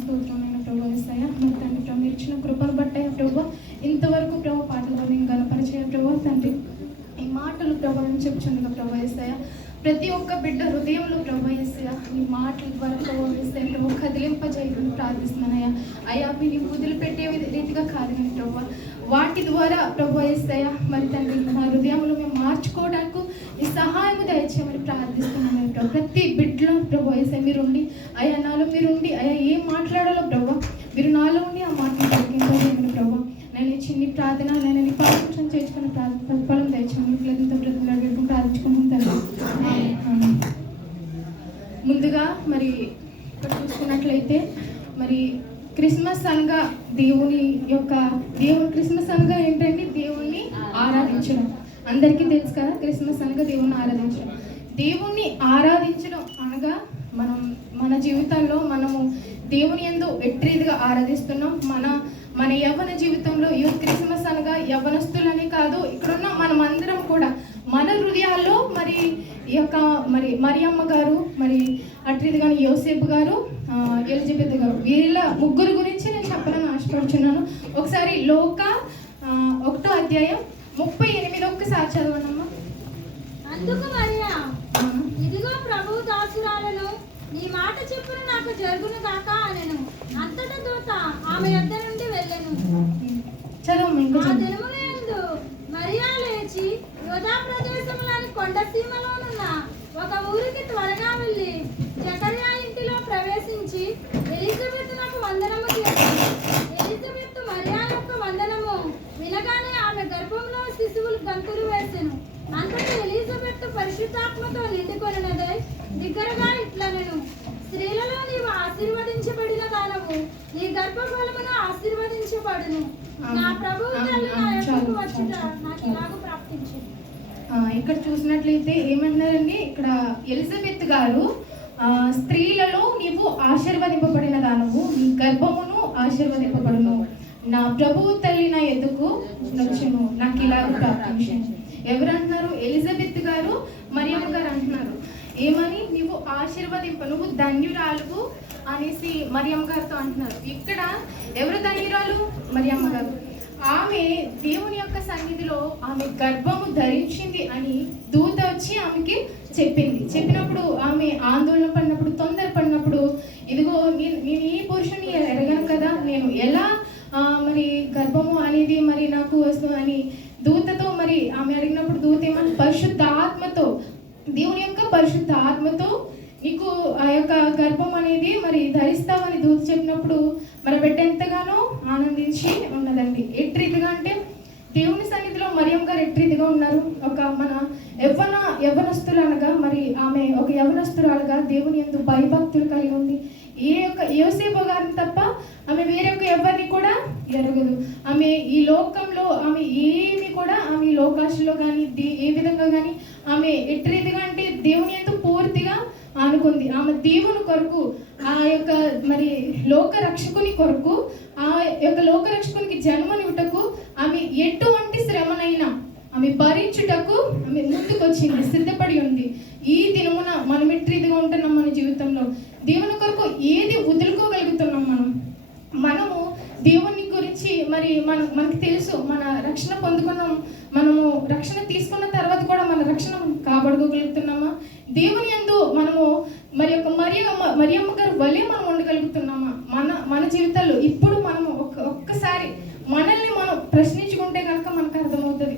స్తోత్రమైన ప్రభు యేసయ్య. మరి తండ్రి ప్రభు మీరు ఇచ్చిన కృపను బట్టే ప్రభు ఇంతవరకు ప్రభు పాటలు నేను గణపరిచే ప్రభు తండ్రి ఈ మాటలు ప్రభు అని చెప్పుచుండగా ప్రభు యేసయ్య. ప్రతి ఒక్క బిడ్డ హృదయంలో ప్రభు యేసయ్య ఈ మాటల ద్వారా ప్రభు యేసయ్య ప్రభు కదిలింపజేయమని ప్రార్థిస్తున్నానయ్యా. అయ్యా మీరు వదిలిపెట్టే రీతిగా కాదు కానీ ప్రభు వాటి ద్వారా ప్రభు యేసయ్య మరి తండ్రి మా హృదయంలో మేము మార్చుకోవడానికి ఈ సహాయం దయచేయమని ప్రార్థిస్తున్నాను ప్రభు. ప్రతి బిడ్డలో ప్రభు యేసయ్య మీరుండి అయ్యా నాలో మీరుండి అయ్యా ఏం మాట్లాడాలో ప్రభు మీరు నాలో ఉండి ఆ మాటలు తగ్గింపజేయమని ప్రభు. నేను చిన్ని ప్రార్థన నేను నీ పాఠం చేసుకున్న ప్రతిఫలం దయచేయమని పిల్లలతో ప్రతిఫలం పెట్టుకుని ప్రార్థించుకుంటాను. ముందుగా మరి ఇక్కడ చూసుకున్నట్లయితే మరి క్రిస్మస్ అనగా క్రిస్మస్ అనగా ఏంటంటే దేవుణ్ణి ఆరాధించడం. అందరికీ తెలుసు కదా, క్రిస్మస్ అనగా దేవుణ్ణి ఆరాధించడం. దేవుణ్ణి ఆరాధించడం అనగా మన జీవితాల్లో మనము దేవుని యందు ఎట్రీతిగా ఆరాధిస్తున్నాం. మన యవ్వన జీవితంలో క్రిస్మస్ అనగా యవ్వనస్తులనే కాదు, ఇక్కడున్న మనమందరం కూడా మన హృదయాల్లో మరి ఈ యొక్క మరి మరియమ్మ గారు మరి అట్రీతిగాని యోసేపు గారు ఎలిజబెత్ గారు వీళ్ళ ముగ్గురు గురించి నేను చెప్పాలని ఆశపడుచున్నాను. ఒకసారి లూకా 1వ అధ్యాయం 38 ఒక్కసారి చదవనమ్మా. అందుకు మరియా ఇదిగో ప్రభువు దాసురాలను నీ మాట చెప్పున నాకు జరుగును గాక అనెను. అంతటా దూత ఆమె యొద్ద నుండి వెళ్ళెను. ఆ దినములందు మరియా లేచి యూదా ప్రదేశంలోని కొండ సీమలోనున్న ఒక ఊరికి త్వరగా వెళ్ళి జకర్యా ఇంటిలో ప్రవేశించి ఎలిజబెతునకు వందనము చేసింది. ఎలిజబెత్ మరియా యొక్క వందనము వినగానే ఆమె గర్భంలో శిశువులు గంతులు వేసెను. అంతటా ఎలిజబెత్ పరిశుద్ధాత్మతో నిండుకొనినదై దగ్గరగా ఇట్లనెను, స్త్రీలలో నీవు ఆశీర్వదించబడిన దానవు, నీ గర్భఫలమును ఆశీర్వదించబడును. నా ప్రభువు తల్లి నా యొద్దకు వచ్చుట నాకు ఇలాగ ప్రాప్తించింది. ఇక్కడ చూసినట్లయితే ఏమంటున్నారండి, ఇక్కడ ఎలిజబెత్ గారు స్త్రీలలో నీవు ఆశీర్వదింపబడిన దానవు, నీ గర్భమును ఆశీర్వదింపబడును. నా ప్రభువు తల్లి నా ఎదుకు వచ్చును, నాకు ఇలాగ ప్రాప్తించింది. ఎవరు అంటున్నారు? ఎలిజబెత్ గారు మరియమ్మ గారు అంటున్నారు. ఏమని? నీవు నువ్వు ధన్యురాలు అనేసి మరియమ్మ గారితో అంటున్నారు. ఇక్కడ ఎవరు ధన్యురాలు? మరియమ్మ గారు. ఆమె దేవుని యొక్క సన్నిధిలో ఆమె గర్భము ధరించింది అని దూత వచ్చి ఆమెకి చెప్పినప్పుడు ఆమె ఆందోళన పడినప్పుడు, తొందర పడినప్పుడు, ఇదిగో నేను ఈ పురుషుని ఎరగను కదా, నేను ఎలా మరి గర్భము అనేది మరి నాకు వస్తుంది అని దూతతో మరి ఆమె అడిగినప్పుడు దూత ఏమన్నా పరిశుద్ధ ఆత్మతో, దేవుని యొక్క పరిశుద్ధ ఆత్మతో నీకు ఆ యొక్క గర్భం అనేది మరి ధరిస్తావని దూత చెప్పినప్పుడు మరి బిడ్డ ఎంతగానో ఆనందించి ఉన్నదండి. ఎట్రీతిగా అంటే దేవుని సన్నిధిలో మరియమ్మ గారు ఎట్రీతిగా ఉన్నారు. ఒక మన యవ్వనస్తులు అనగా మరి ఆమె ఒక యవ్వనస్తురాలుగా దేవుని యందు భయభక్తులు కలిగి ఉంది. యోసేపు గారిని తప్ప ఆమె వేరొక ఎవరిని కూడా ఎరగదు. ఆమె ఈ లోకంలో ఆమె ఏమి కూడా ఆమె లోకాశలో కానీ ఏ విధంగా కానీ ఆమె ఎట్రీతిగా అంటే దేవుని యందు పూర్తిగా ఆనుకుంది. ఆమె దేవుని కొరకు ఆ యొక్క మరి లోక రక్షకుని కొరకు ఆ యొక్క లోక రక్షకునికి జన్మనివ్వటకు ఆమె ఎటువంటి శ్రమనైనా ఆమె భరించుటకు ఆమె ముందుకు వచ్చింది, సిద్ధపడి ఉంది. ఈ దినమున మనం ఎట్రీతిగా ఉంటున్నాం మన జీవితంలో, దేవుని కొరకు ఏది వదులుకోగలుగుతున్నాం మనము దేవుని గురించి మరి మనకు తెలుసు, మన రక్షణ పొందుకున్నాం, మనము రక్షణ తీసుకున్న తర్వాత కూడా మన రక్షణ కాపాడుకోగలుగుతున్నామా? దేవుని యందు మనము మరి యొక్క మరియమ్మ గారు వలె మనం ఉండగలుగుతున్నామా మన జీవితాల్లో? ఇప్పుడు మనము ఒక్కసారి మనల్ని మనం ప్రశ్నించుకుంటే కనుక మనకు అర్థమవుతుంది.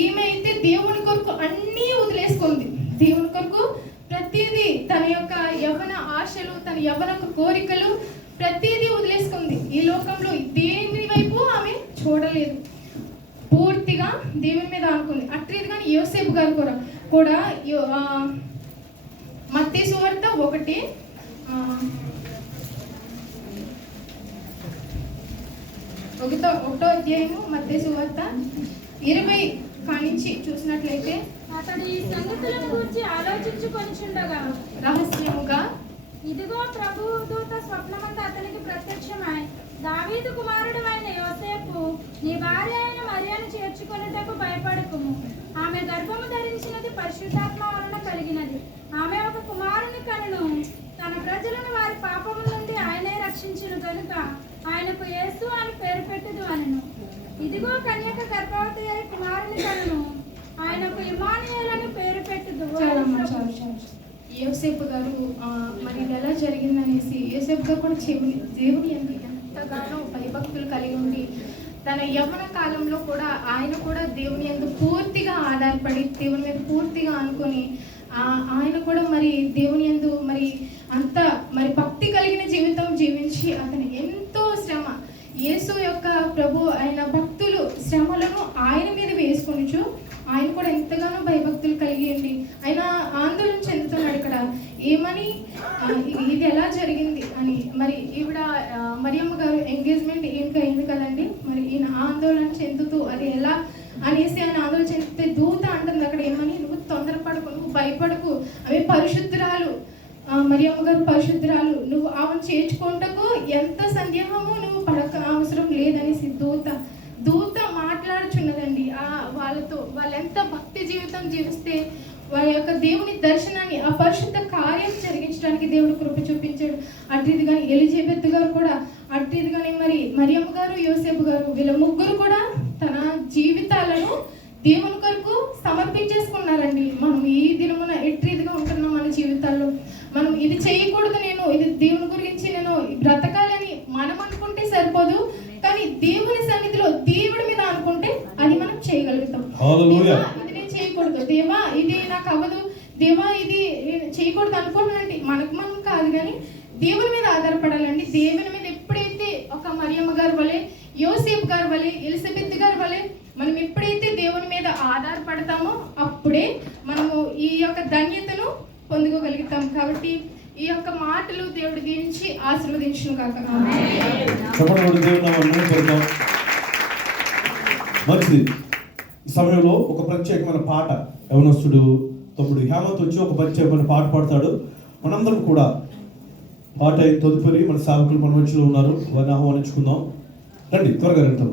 ఈమె అయితే దేవుని కొరకు అన్నీ వదిలేసుకుంది. దేవుని కొరకు ప్రతిదీ, తన యొక్క యవ్వన ఆశలు, తన యవ్వన కోరికలు ప్రతిదీ వదిలేసుకుంది. ఈ లోకంలో దేని వైపు ఆమె చూడలేదు, పూర్తిగా దేవుని మీద అనుకుంది. అట్రీతిగాని యోసేపు గారు కూడా మత్తయి సువార్త 1వ అధ్యాయము మత్తయి సువార్త 20 కానించి చూసినట్లయితే, అతడు ఈ సంగతులను గురించి ఆలోచించుకొనిచుండగా రహస్యముగా ఇదిగో ప్రభువు దూత స్వప్నమంతా అతనికి ప్రత్యక్షమై, దావీదు కుమారుడు అయిన యోసేపు, నీ భార్య అయిన మరియను చేర్చుకొనుటకు భయపడకుము. ఆమె గర్భము ధరించినది పరిశుద్ధాత్మ వలన కలిగినది. ఆమె ఒక కుమారుని కనును. తన ప్రజలను వారి పాపముల నుండి ఆయనే రక్షించును అనెను. ఇదిగో కన్యక గర్భవతి అయి కుమారుని కనును, ఆయనకు ఇమ్మానుయేలు అని పేరు పెట్టుదు. చాలమ్మా, చాలు చాలు. యోసేపు గారు మరి ఇది ఎలా జరిగిందనేసి యోసేపు గారు కూడా దేవుని ఎంతగానో భయభక్తులు కలిగి ఉండి తన యవ్వన కాలంలో కూడా ఆయన కూడా దేవుని యందు పూర్తిగా ఆధారపడి దేవుని మీద పూర్తిగా అనుకొని ఆయన కూడా మరి దేవుని యందు మరి అంత మరి భక్తి కలిగిన జీవితం జీవించి అతను ఎంతో శ్రమ యేసు యొక్క ప్రభు ఆయన భక్తులు శ్రమలను ఆయన మీద వేసుకొనిచు ఆయన కూడా ఎంతగానో భయభక్తులు కలిగి ఉండి ఆయన ఆందోళన చెందుతున్నాడు ఇక్కడ ఏమని ఇది ఎలా జరిగింది అని. మరి ఈవిడ మరియమ్మ గారు ఎంగేజ్మెంట్ ఇంకా అయింది కదండి, మరి ఈయన ఆందోళన చెందుతూ అది ఎలా అనేసి ఆయన ఆందోళన చెందితే దూత అంటుంది అక్కడ ఏమని, నువ్వు తొందరపడకు, నువ్వు భయపడకు, అవి పరిశుద్ధురాలు, మరియమ్మ గారు పరిశుద్ధురాలు, నువ్వు ఆమెను చేర్చుకుంటకు ఎంత సందేహము నువ్వు పడక అవసరం లేదనేసి దూత మాట్లాడుచున్నదండి. వాళ్ళతో వాళ్ళు ఎంత భక్తి జీవితం జీవిస్తే వారి యొక్క దేవుని దర్శనాన్ని ఆ పరిశుద్ధ కార్యం జరిగించడానికి దేవుడు కృప చూపించాడు. అట్టిదిగాని ఎలిజబెత్ గారు కూడా అట్టిదిగానే మరి మరియమ్మ గారు యోసేపు గారు వీళ్ళ ముగ్గురు కూడా తన జీవితాలను దేవుని కొరకు సమర్పించేసుకున్నారండి. మనం ఈ దినమున ఎట్రీదిగా ఉంటున్నాం మన జీవితాల్లో, మనం ఇది చేయకూడదు, నేను ఇది దేవుని గురించి నేను బ్రతకాలని మనం అనుకుంటే సరిపోదు, కానీ దేవుని సన్నిధిలో దేవుడి మీద అనుకుంటే అది మనం చేయగలుగుతాం. ఇది నేను చేయకూడదు దేవా, ఇది నాకు అవ్వదు దేవా, ఇది చేయకూడదు అనుకోనండి మనం కాదు, కానీ దేవుని మీద ఆధారపడాలండి. దేవుని మీద ఎప్పుడైతే ఒక మరియమ్మ గారి వలె యోసేపు గారి వలె ఎలిజబెత్ గారి వలె మనం ఎప్పుడైతే దేవుని మీద ఆధారపడతామో అప్పుడే మనము ఈ యొక్క ధన్యతను పొందుకోగలుగుతాం. కాబట్టి ఈ యొక్క మాటలు దేవుడు దీవించి ఆశీర్వదించును కాక. మంచిది. ఈ సమయంలో ఒక ప్రత్యేకమైన పాట యవనస్తుడు తమ్ముడు హేమంత్ వచ్చి ఒక ప్రత్యేకమైన పాట పాడతాడు. మనందరం కూడా పాట తదుపరి మన సేవకులు మన మధ్యలో ఉన్నారు, వారిని ఆహ్వానించుకుందాం. రండి, త్వరగా రండి.